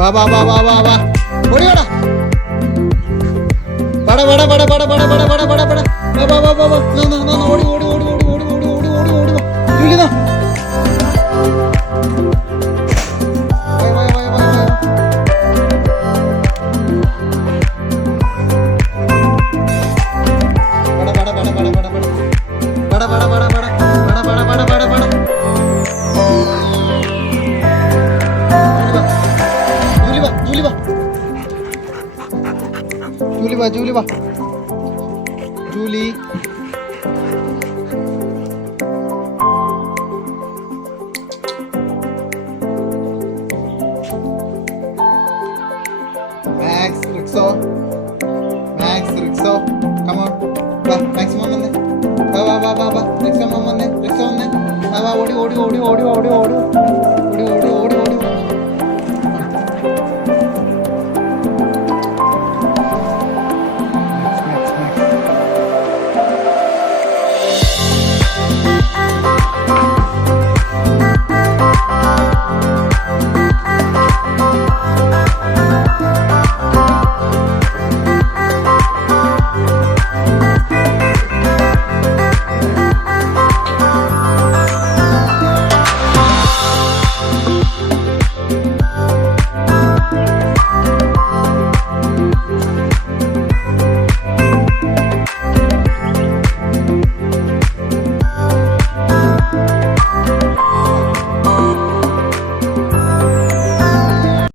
വാ വാ വാ വാ വാ വാ ഓടി വാടാ പട പട പട പട പട പട പട പട പട വാ വാ വാ വാ വാ ഓടി ഓടി ഓടി ഓടി ഓടി ഓടി ഓടി ഓടി ഓടി വാ ജൂലി ജൂലി വാ ജൂലി മാക്സ് റിക്സോ കമോൺ വാ മാക്സിമം വന്നേ വാ വാ വാ വാ വാ റിക്സോ വന്നേ വാ വാ ഓടി ഓടി ഓടി ഓടി ഓടി ഓടി